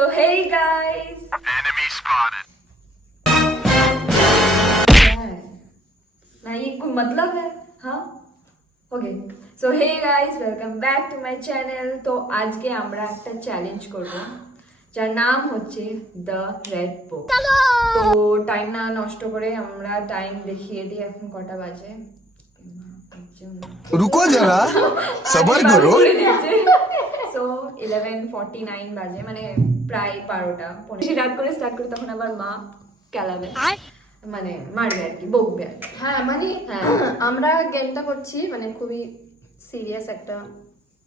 So hey guys. Enemy spotted. ना ये कोई मतलब है हाँ okay so hey guys welcome back to my channel. তো আজকে আমরা একটা চ্যালেঞ্জ করব যার নাম হচ্ছে দ্য রেড বুক। তো টাইম না নষ্ট করে আমরা টাইম দেখিয়ে দিই এখন কটা বাজে। रुको जरा सबर करो। সো 11:49 বাজে, মানে প্রায় 12টা। বেশি রাত করে স্টার্ট করে তখন আবার মা কেলাবে, মানে মারবে আর কি, বকবে আর কি। হ্যাঁ মানে হ্যাঁ। আমরা গেমটা করছি মানে খুবই সিরিয়াস একটা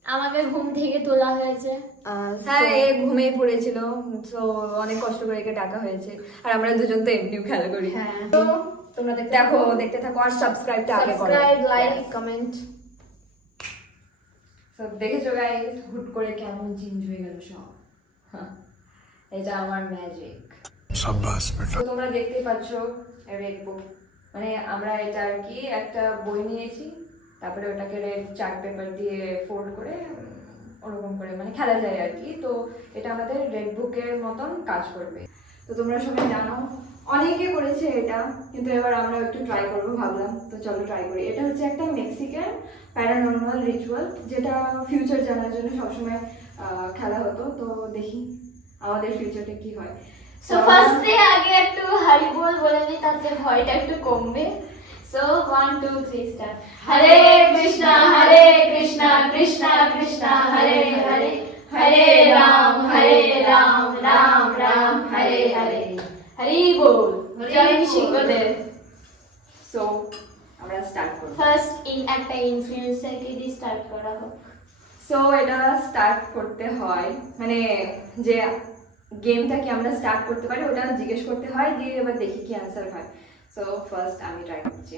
আমাকে ঘুম থেকে তোলা হয়েছে। হ্যাঁ, এ ঘুমিয়ে পড়েছিল, তো অনেক কষ্ট করে একে ডাকা হয়েছে। আর আমরা দুজন তো এমনিও খেলা করি। হ্যাঁ তো তোমরা দেখতে থাকো আর সাবস্ক্রাইবটা আগে করো। Subscribe like comment. সো দেখেছো গাইস, হুট করে কেমন চেঞ্জ হয়ে গেল সব। হ্যাঁ, এটা আমার ম্যাজিক। शाबाश बेटा। তো তোমরা দেখতেই পাচ্ছ রেড বুক, মানে আমরা এটা আর কি একটা বই নিয়েছি, তারপরে ওটাকে রেড চার্ট পেপার দিয়ে ফোল্ড করে ওরকম করে মানে খেলা যায় আর কি। তো এটা আমাদের রেড বুকের মতন কাজ করবে। তো তোমরা সবাই জানো অনেকে করেছে এটা, কিন্তু এবার আমরা একটু ট্রাই করবো ভাবলাম। তো চলো ট্রাই করি। এটা হচ্ছে একটা মেক্সিকান প্যারানর্মাল রিচুয়াল, যেটা ফিউচার জানার জন্য সবসময় খেলা হতো। তো দেখি আমাদের ফিউচারটা কি হয়। সো ফার্স্টে আগে একটু হরি বল বলে নি, তাতে ভয়টা একটু কমবে। So 1 2 3 start. হরে কৃষ্ণা কৃষ্ণ কৃষ্ণ হরে হরে, হরে রাম রাম রাম হরে হরে। হরি বল, জয় সিংহদেব। সো আমরা স্টার্ট করব। ফার্স্ট একটা ইনফ্লুয়েন্সারকে দিয়ে স্টার্ট করা হোক। সো এটা স্টার্ট করতে হয়, মানে যে গেমটা কি আমরা স্টার্ট করতে পারি ওটা জিজ্ঞেস করতে হয়, দিয়ে এবার দেখি কি অ্যান্সার হয়। সো ফার্স্ট আমি ট্রাই করছি।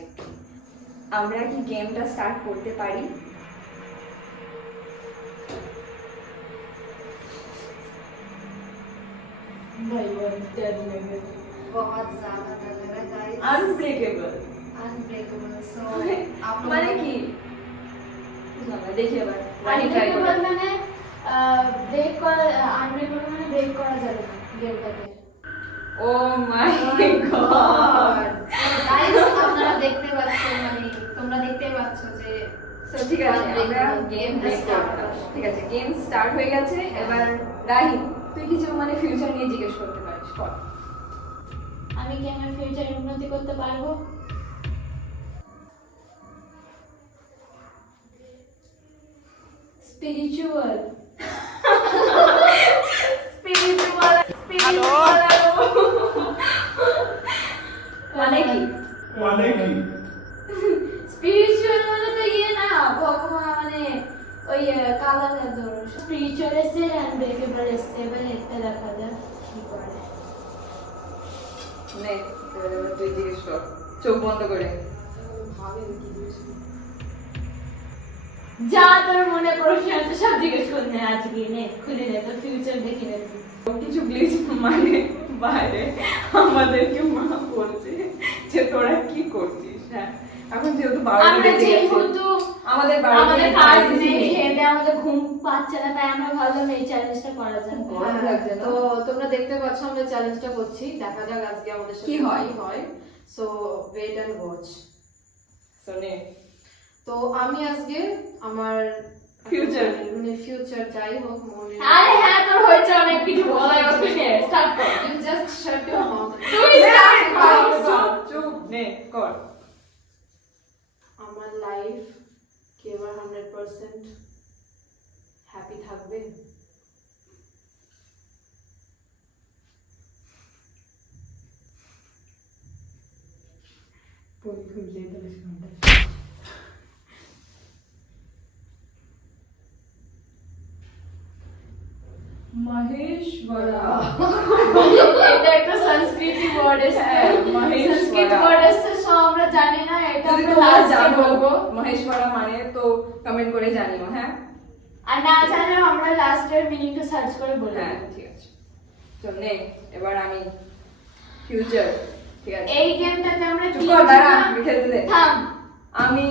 আমরা কি গেমটা স্টার্ট করতে পারি? बहुत ज्यादा डर लग रहा है गाइस। Unbreakable unbreakable. सो आप মানে কি দেখি এবার রানি ট্রাই করব। আনব্রেকেবল মানে ব্রেক করা, আনব্রেকেবল মানে ব্রেক করা যাবে না গেমটাকে। ও মাই গড। গাইস আপনারা দেখতে পাচ্ছেন, মানে তোমরা দেখতে পাচ্ছ যে তো ঠিক আছে, আমরা গেম ব্রেক করব। ঠিক আছে, গেম স্টার্ট হয়ে গেছে। এবার রাহি, তুই কিছু মানে ফিউচার নিয়ে জিজ্ঞেস করতে পারিস, কর। আমি কি আমার ফিউচার উন্নতি করতে পারবো? স্পিরিচুয়াল মানে কি? স্পিরিচুয়াল মানে তো ইয়ে না, ভগবান মানে ওই কালা জাদুর। স্পিরিচুয়াল এসে আনব্রেকেবল এসে, এবার একটা দেখা যাক কি করে। নে, এবার তুই জিজ্ঞেস কর, চোখ বন্ধ করে। যা তোর মনে প্রশ্ন আছে সব জিজ্ঞেস করে নে আজকে, নে খুলে নে, তোর ফিউচার দেখে নে তুই। কিছু প্লিজ, মানে বাইরে আমাদেরকে মা বলছে যে তোরা কি করছিস। হ্যাঁ, এখন যেহেতু 12টা আমরা বেজে গেছে, যেহেতু আমাদের আমাদের কাজ নেই, নেই। খেতে আমাদের ঘুম পাচ্ছে না, তাই আমরা ভাবলাম এই চ্যালেঞ্জটা করা যাক। গরম লাগছে না? তো তোমরা দেখতে পাচ্ছ আমরা চ্যালেঞ্জটা করছি, দেখা যাক আজকে আমাদের সাথে কি হয়? So wait and watch. শোনে, তো আমি আজকে আমার Future. মানে ফিউচার যাই হোক মনে আরে হ্যাঁ, তোর হয়েছে অনেক কিছু বলা, ওকে নে স্টার্ট কর। You just shut your mouth. তুই স্টার্ট কর। চুপ নে, কর। আমার লাইফ কি এবার 100% হ্যাপি থাকবে? মহেশ্বরা। এটা একটা সংস্কৃত ওয়ার্ড এসেছে। হ্যাঁ, মহেশ্বরা। সংস্কৃত ওয়ার্ড এসেছে, সো আমরা জানি না, এটা যদি আমরা তোমরা লাস্টে জানো বলবো। মহেশ্বরা মানে, তো কমেন্ট করে জানিও। হ্যাঁ আর না জানলেও আমরা লাস্টের মিনিংটা সার্চ করে বলবো। হ্যাঁ, ঠিক আছে। চল নে, এবার আমি ফিউচার। ঠিক আছে, এই গেমটাতে আমরা চুপ কি কর, দাঁড়া, আমি খেলতে দে। থাম। আমি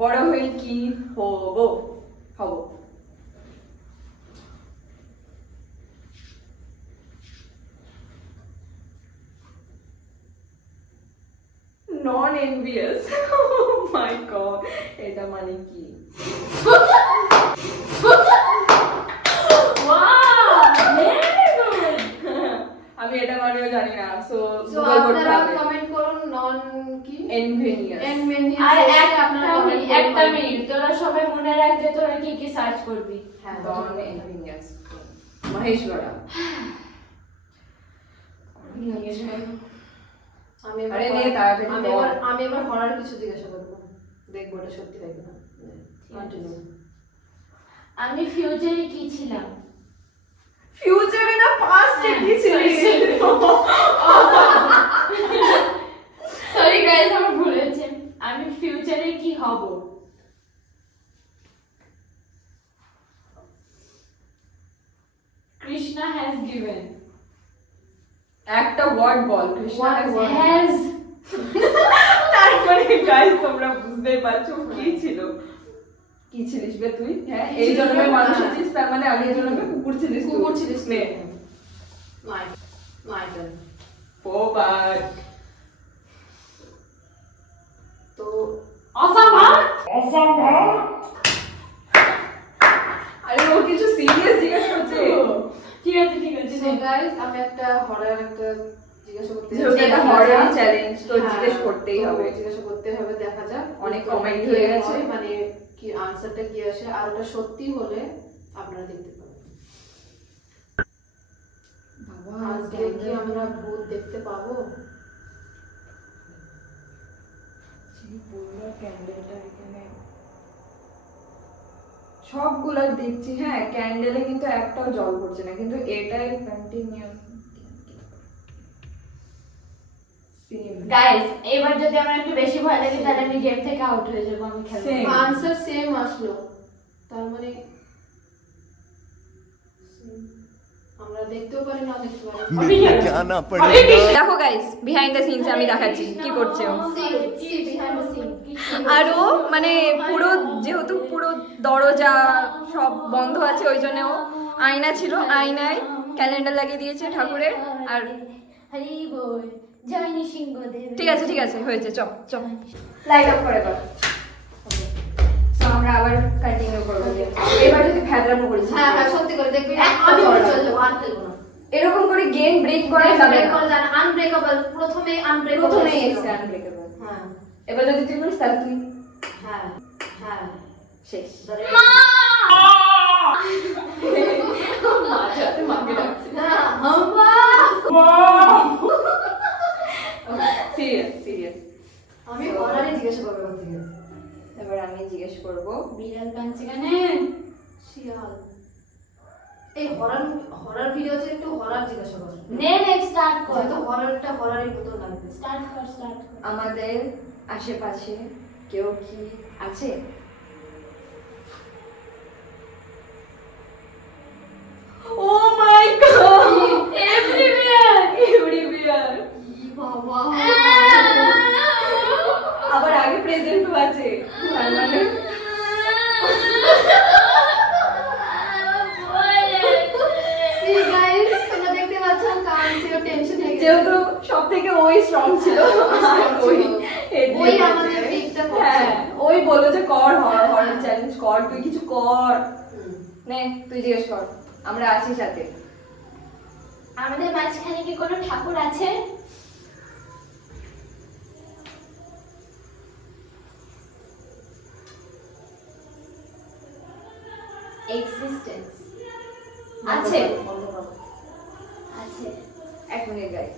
বড় হয়ে কি হব? হব নন এনভিয়াস। মাই গড, এটা মানে কি? আমি এটা মানেও জানি না, সো সো গুগল করতে আপনারা হবে। কমেন্ট করুন নন কি এনভিয়াস। এনভেনিয়াস আর আপনারা একটা comment মিনিট, করুন। একটা মিনিট, তোরা সবাই মনে রাখ যে তোরা কি কি সার্চ করবি। হ্যাঁ নন এনভিয়াস মহেশ গড়া। আমি আরে নে, তাড়াতাড়ি বল। আমি এবার হরার কিছু জিজ্ঞাসা করবো, দেখবো এটা সত্যি হয় কিনা। কন্টিনিউ। আমি ফিউচারে কি ছিলাম? ফিউচারে না পাস্টে কি ছিলিস? সরি গাইস, আমার ভুল হয়েছে। আমি ফিউচারে কি হব? Krishna has given. একটা ওয়ার্ড বল, কৃষ্ণ One word. হ্যাজ। তারপরে গাইস তোমরা বুঝতেই পারছো কি ছিল। কি ছিলিস বে তুই? হ্যাঁ, কি এই ছিলি? জন্মে মানুষ হ্যাঁ। ছিলিস, তার মানে আমি এই জন্মে কুকুর ছিলিস। কুকুর ছিলিস নে। মাই মাই টার্ন। ফোবাট। তো অসম্ভব। আরে ও কিছু সিরিয়াস জিজ্ঞেস করছে। ঠিক আছে ঠিক আছে। সো গাইস আমি একটা হরার একটা জিজ্ঞাসা করতে যেহেতু চাই। এটা দেখা হরর যাক। চ্যালেঞ্জ, তো হ্যাঁ, জিজ্ঞেস করতেই তো হবে। জিজ্ঞাসা করতে হবে, দেখা যাক অনেক উত্তরটা comedy কি হয়ে হয়, গেছে। মানে কি আনসারটা কি আসে, আর ওটা সত্যি হলে আপনারা দেখতে পাবেন। আজকে কি আমরা ভূত দেখতে পাবো? সবগুলো দেখছি, হ্যাঁ ক্যান্ডেলে কিন্তু একটাও জল পড়ছে না, কিন্তু এটাই কন্টিনিউ সেম। গাইস, এবার যদি আমার একটু বেশি ভয় লাগে তাহলে আমি গেম থেকে আউট হয়ে যাবো, আমি খেলবো Same. না। আনসার সেম আসলো, তার মানে same। আমরা দেখতেও পারি না দেখতে পারি। मिलके आना पड़ेगा। দেখো গাইস, বিহাইন্ড দ্য সিনস আমি দেখাচ্ছি কি করছে ও। আর ও মানে পুরো, যেহেতু পুরো দরজা সব বন্ধ আছে, ওই জন্য ও আয়না ছিল, আয়নায় ক্যালেন্ডার লাগিয়ে দিয়েছে ঠাকুরের। আর হরি বল জয় নৃসিংহদেব। ঠিক আছে ঠিক আছে, হয়েছে, চপ চপ লাইট অফ করে দাও। তো আমরা আবার কন্টিনিউ করবো। এবার যদি ফ্যাদরামো করেছি, হ্যাঁ হ্যাঁ সত্যি করে দেখবি, একটা আমি জল চলে রাখবো। যাবো, আর খেলবো না। এরকম করে গেম ব্রেক করা যাবে না। আনব্রেকেবল, প্রথমে আনব্রেকেবল প্রথমেই এসছে আনব্রেকেবল। হ্যাঁ এবার যদি তুই বলিস তাহলে তুই হ্যাঁ হ্যাঁ শেষ। Serious serious. আমি হরারই জিজ্ঞাসা করবো ওর থেকে। এবার আমি জিজ্ঞেস করব। বিড়াল কাঁদছে কেন? শিয়াল। এই হরার হরার ভিডিওতে একটু হরার জিজ্ঞাসা করো। নে নেক্সট স্টার্ট কর। হয়তো হরারটা হরারই মতো লাগবে। স্টার্ট কর স্টার্ট কর। আমাদের আশেপাশে কেউ কি আছে? ও মাই গড, এভরিওয়্যার। এভরিওয়্যার। বাবা আবার আগে প্রেজেন্টও আছে, তার মানে সি গাইস, তোমরা দেখতে পাচ্ছ কারণ ছিল টেনশন হয়ে গেছে। যেহেতু সব থেকে ওই স্ট্রং ছিল, ওই আমাদের পিকটা করছে। হ্যাঁ, ওই বললো যে কর হরর চ্যালেঞ্জ কর, তুই কিছু কর। নে তুই জিজ্ঞেস কর, আমরা আছি সাথে। আমাদের মাঝখানে কি কোনো ঠাকুর আছে? এক্সিস্টেন্স আছে। আছে। এক মিনিট গাইস।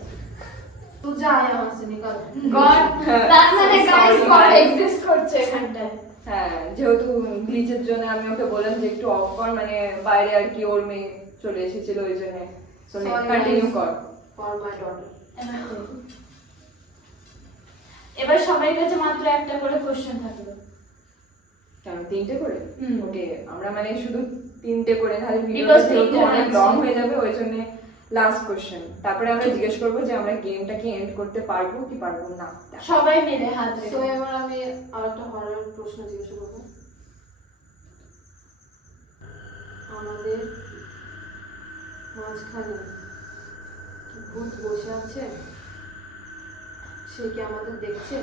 তুই যা यहाँ से निकल। গড, তার মানে guys Sorry, god guys. Exist করছে এখানটায়। হ্যাঁ, যেহেতু গ্লিচের জন্য আমি ওকে বললাম যে একটু অফ কর, মানে বাইরে আর কি ওর মেয়ে চলে এসেছিল ওই জন্য। Sorry, continue guys. কর। For my daughter. এবার সবার কাছে মাত্র একটা করে কোশ্চেন থাকলো। কেন তিনটে করে? হুম। ওকে, আমরা মানে শুধু তিনটে করে, তাহলে ভিডিওটা Because যেহেতু তিনটে অনেক আছে। লং হয়ে যাবে, ওই জন্য লাস্ট কোশ্চেন। তারপরে আমরা জিজ্ঞেস করবো যে আমরা গেমটা কি এন্ড করতে পারবো কি পারবো না। সবাই মিলে হাত তো রেখে। এবার আমি আরেকটা হরার প্রশ্ন জিজ্ঞাসা করবো। আমাদের মাঝখানে কি ভূত বসে আছে? সে কি আমাদের দেখছে?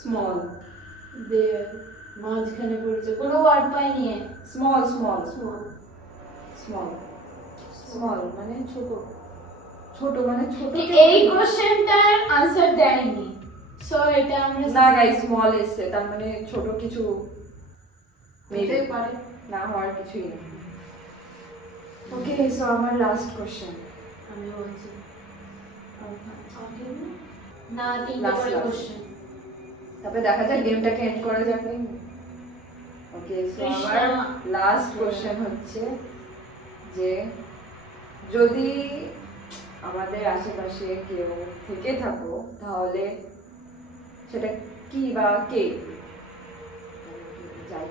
স্মল দেয়ার মাঝখানে পড়েছে, কোনো ওয়ার্ড পাইনি। Small small small small small মানে ছোট, ছোট মানে ছোট। এই কোশ্চেনটার আনসার দেয়নি, সো এটা আমরা না গাইস, স্মল এসছে, তার মানে ছোট কিছু হতে পারে। না হওয়ার কিছুই না। ওকে, সো আমার লাস্ট কোশ্চেন। আমি বলছি না, তিনটে Last, করে last. কোশ্চেন। তারপরে দেখা যাক গেমটাকে এন্ড করা যাক নাকি। ওকে, সো আমার কৃষ্ণা। লাস্ট কোশ্চেন হচ্ছে যে যদি আমাদের আশেপাশে কেউ থেকে থাকো তাহলে সেটা কি বা কে? যাই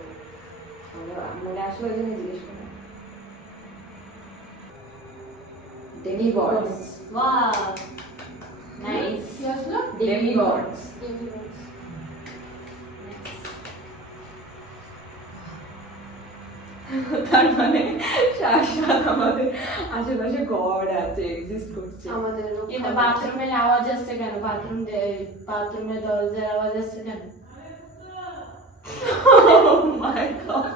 মনে আসলো ওই জন্য জিজ্ঞেস করলাম। ডেমিগডস। Wow, nice. কি আসলো? ডেমিগডস তার মানে সাক্ষাৎ আমাদের আশেপাশে গড আছে, এক্সিস্ট করছে। আমাদের এটা বাথরুমের আওয়াজ আসছে কেন? বাথরুমের দরজার আওয়াজ আসছে কেন? Oh my God!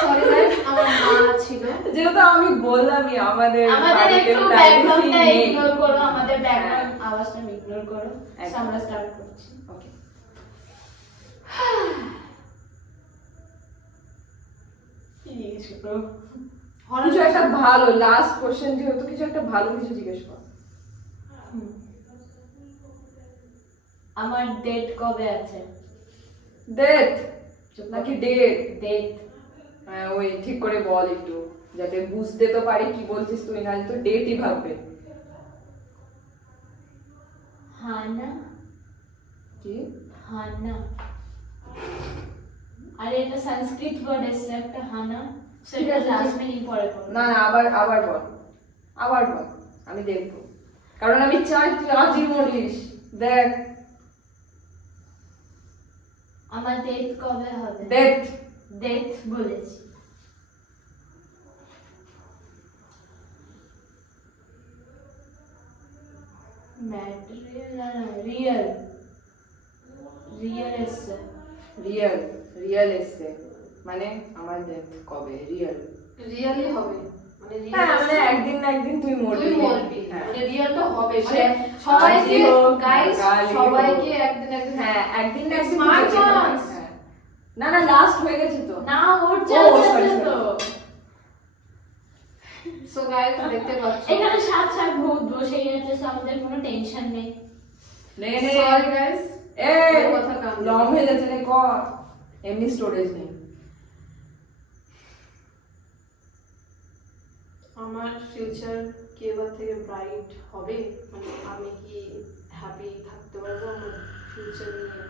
Sorry guys, আমার মা ছিল। যেহেতু আমি বললামই আমাদের আমাদের বাড়িতে একটু privacy ব্যাকগ্রাউন্ডটা নেই। ইগনোর করো, আমাদের ব্যাকগ্রাউন্ড আওয়াজটা ইগনোর করো। So, একদম। আমরা স্টার্ট করছি। Okay. কি জিজ্ঞেস করো? কিছু একটা ভালো, লাস্ট কোশ্চেন যেহেতু, কিছু একটা ভালো কিছু জিজ্ঞেস কর। আমার ডেট কবে আছে? ডেথ নাকি ডেট? ডেট। ওই ঠিক করে বল একটু, যাতে বুঝতে তো পারি কি বলছিস তুই, নাহলে তো ডেটই ভাববে। হানা। কি? হানা, আরে এটা সংস্কৃত ওয়ার্ড এসছে একটা, হানা। সেটা লাস্ট মিনিং পরে করো। না না, আবার বল, আবার বল, আমি দেখবো, কারণ আমি চাই তুই আজই বলিস। দেখ, আমার ডেট কবে হবে? ডেথ। ডেট বলেছি। ম্যাটেরিয়াল না, রিয়েল। রিয়েল এসছে। রিয়েল, রিয়েল এসছে মানে আমার ডেথ কবে? রিয়েল। রিয়েলি হবে, মানে হ্যাঁ, মানে একদিন না একদিন তুই মরবি। তুই মরবি, হ্যাঁ। মানে রিয়েলটা হবে। সে মানে সবাইকে আজই হোক, গাইস, কালই সবাইকে হোক। একদিন একদিন হ্যাঁ, একদিন না একদিন Smart তুই যেতে ones. পারবি। হ্যাঁ। না না, লাস্ট হয়ে গেছে তো। না, ওর ও, চান্স sorry, আছে sorry. তো। সো গাইস দেখতে পাচ্ছ। এখানে সাত সাত ভূত বসেই আছে, so আমাদের কোনো টেনশন নেই। নে নে, সরি গাইস, এই কথা কাম লং হয়ে যাচ্ছে রে, কর। এমনি স্টোরেজ নেই। আমার ফিউচার কি এবার থেকে ব্রাইট হবে? মানে আমি কি হ্যাপি থাকতে পারবো আমার ফিউচার নিয়ে?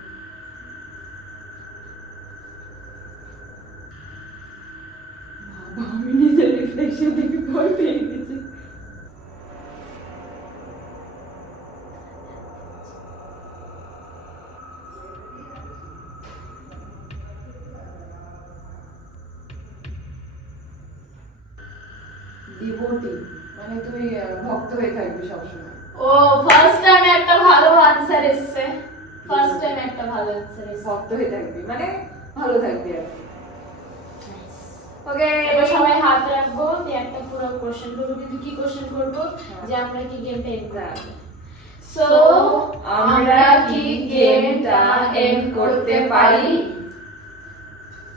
আমি নিজের রিফ্লেকশন দেখে ভয় পেয়ে গেছি। ডিভোটি মানে তুই ভক্ত হয়ে থাকবি সবসময়। ও, ফার্স্ট টাইম একটা ভালো আনসার এসছে। ফার্স্ট টাইম একটা ভালো আনসার এসছে। ভক্ত হয়ে থাকবি মানে ভালো থাকবি আর কি। ওকে, এবার সবাই হাত রাখবো, দিয়ে একটা পুরো কোশ্চেন করবো, কিন্তু কি কোশ্চেন করবো হ্যাঁ। যে আমরা কি গেমটা এন্ড হ্যাঁ। করব। সো আমরা কি গেমটা এন্ড করতে পারি?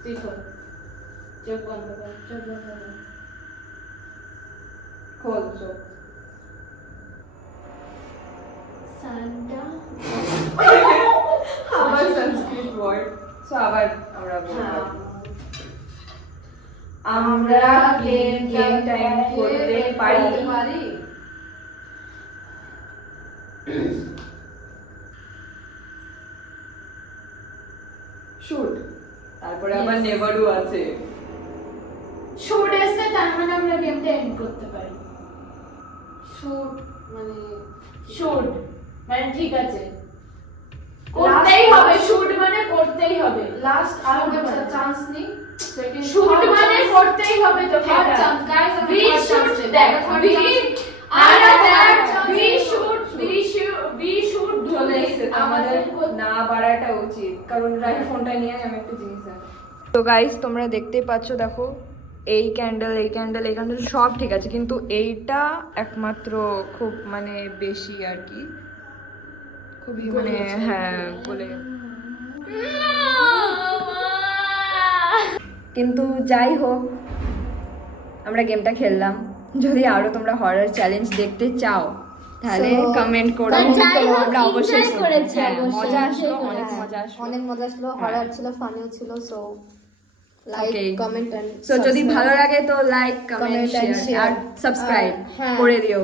তুই কর, চোখ বন্ধ কর, চোখ বন্ধ কর। খোল চোখ। সান্টা। আবার সংস্কৃত ওয়ার্ড, সো আবার আমরা বলবো। আমরা গেমটা এন্ড করতে পারি? শুট, তারপরে আবার Yes. নেভারও আছে। শুট এসছে, তার মানে আমরা গেমটা এন্ড করতে পারি। শুট মানে শুট মানে ঠিক আছে, করতেই হবে, শুট মানে করতেই হবে, লাস্ট আরেকবার চান্স নেই, সেকেন্ড শুট মানে করতেই হবে তো third chance guys, we should দেখ we should do চলে this, এসেছে, আমাদের না বাড়াটা উচিত, কারণ রাইট ফোনটা নিয়ে আমি একটা জিনিস আছে। তো গাইস তোমরা দেখতেই পাচ্ছ, দেখো এই ক্যান্ডেল সব ঠিক আছে, কিন্তু এইটা একমাত্র খুব মানে বেশি আর কি, খুবই মানে হ্যাঁ বলে। কিন্তু যাই হোক, আমরা গেমটা খেললাম। যদি আরো তোমরা হরর চ্যালেঞ্জ দেখতে চাও তাহলে So, কমেন্ট করো, যাই হোক, আমরা অবশ্যই enjoy করেছি, হ্যাঁ, অবশ্যই মজা আসলো, enjoy অনেক করেছি। মজা আসলো। অনেক মজা আসলো, হরার ছিল, ফানিও ছিল। So like, Okay. Comment and so যদি ভালো লাগে তো like, comment, Comment and share আর share. সাবস্ক্রাইব হ্যাঁ। করে দিও।